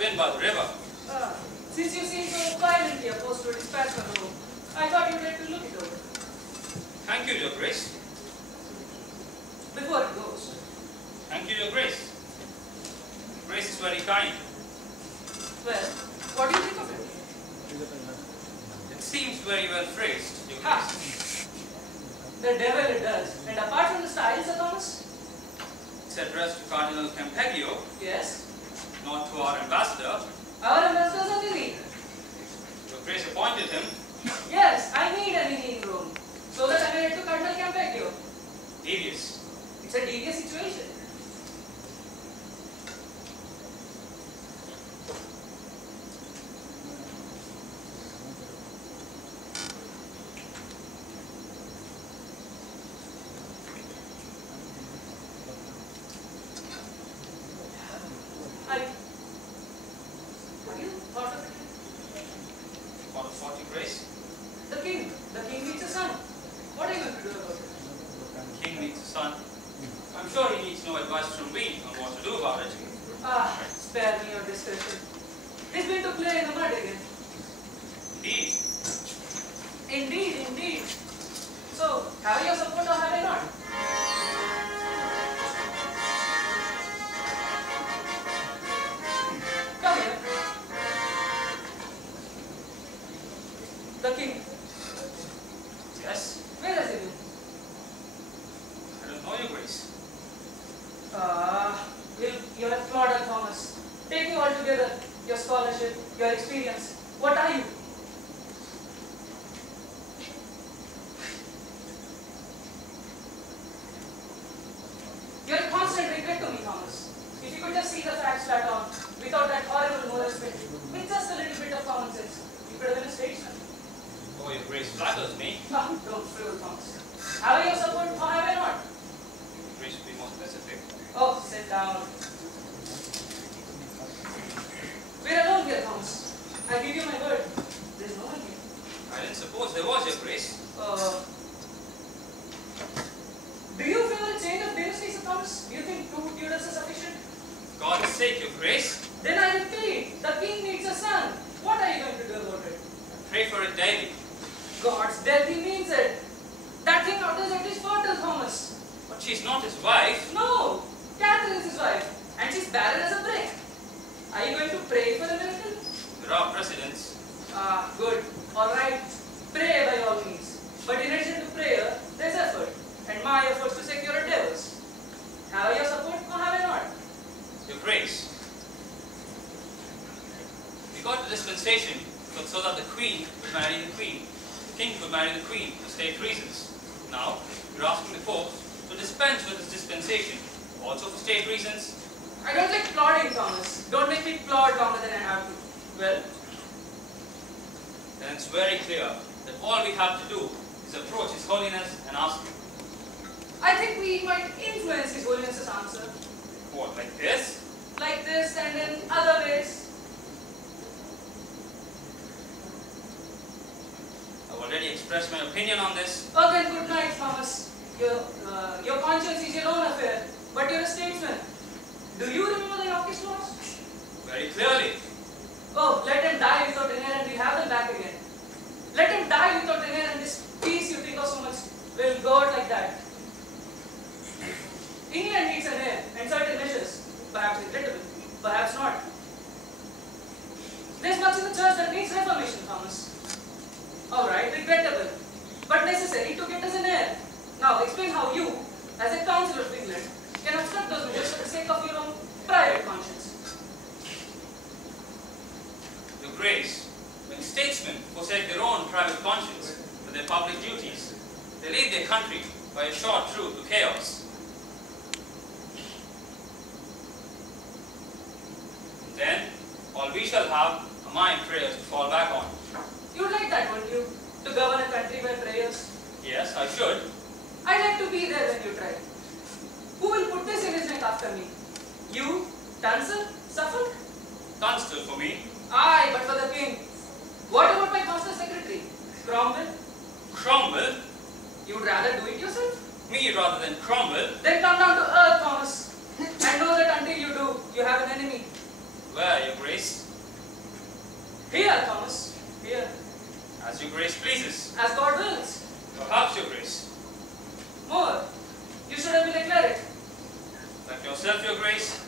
been by the river. Since you seem so violently opposed to a dispatch from home, I thought you'd like to look it over. Thank you, Your Grace. Before it goes. Thank you, Your Grace. Grace is very kind. Well, what do you think of it? It seems very well phrased, Your Ha! Grace. The devil it does. And apart from the style, Sir Thomas? It's addressed to Cardinal Campeggio, Yes. not to our ambassador. Our ambassadors are unique. Your Grace appointed him. Yes, I need a in room. So that I may head to Cardinal Campeggio. Devious. It's a devious situation. Have you thought of it? Thought of what, Your Grace? The king needs a son. What are you going to do about it? King needs a son. I'm sure he needs no advice from me on what to do about it. Spare me your discretion. He's been to play in the mud again. Indeed. Indeed. So, have I your support or have I not? Come here. The king. Yes? Where has he been? I don't know, Your Grace. You're a Claude Thomas. Taking all together, your scholarship, your experience, what are you? You're a constant regret to me, Thomas. If you could just see the facts flat on, without that horrible moral spin, with just a little bit of common sense, you could have been a statesman. Oh, Your Grace flatters me. Don't frill, Thomas. Have I your support or have I not? Your Grace should be more specific. Oh, sit down. We're alone here, Thomas. I give you my word. There's no one here. I didn't suppose there was, Your Grace. Do you feel a change of dynasty, Sir Thomas? Do you think 2 Tudors are sufficient? God's sake, Your Grace. Then I repeat, the king needs a son. What are you going to do about it? Pray for it daily. God's death, he means it. That thing out is at least fertile, Thomas. But she's not his wife. No, Catherine is his wife, and she's barren as a brick. Are you going to pray for a miracle? There are precedents. Good. All right. Pray by all means. But in addition to prayer, there's effort. And my efforts to secure endeavors. Have I your support or have I not? Your Grace. We got the dispensation so that the Queen would marry the Queen. The King could marry the Queen for state reasons. Now, you're asking the Pope to dispense with this dispensation, also for state reasons. I don't like plodding, Thomas. Don't make me plod longer than I have to. Well, then it's very clear that all we have to do is approach His Holiness and ask Him. I think we might influence His Holiness's answer. What, like this? Like this and in other ways. I've already expressed my opinion on this. Oh, then good night, Thomas. Your conscience is your own affair, but you're a statesman. Do you remember the Yorkist laws? Very clearly. Oh, let them die without dinner and we'll have them back again. Let them die without dinner and this peace you think of so much will go out like that. England needs an heir and certain measures, perhaps regrettable, perhaps not. There's much in the church that needs reformation, Thomas. Alright, regrettable, but necessary to get us an heir. Now explain how you, as a councillor of England, can obstruct those measures for the sake of your own private conscience. Your Grace, when statesmen forsake their own private conscience for their public duties, they lead their country by a short through to chaos. Then, all we shall have are my prayers to fall back on. You'd like that, wouldn't you? To govern a country by prayers? Yes, I should. I'd like to be there when you try. Who will put this in his neck after me? You? Tunstall? Suffolk? Tunstall for me. Aye, but for the king. What about my constant secretary? Cromwell? Cromwell? You'd rather do it yourself? Me rather than Cromwell? Then come down to earth, Thomas. And know that until you do, you have an enemy. Where, Your Grace? Here, Thomas. Here. As Your Grace pleases. As God wills. Perhaps, Your Grace. More. You should have been a cleric. Like yourself, Your Grace.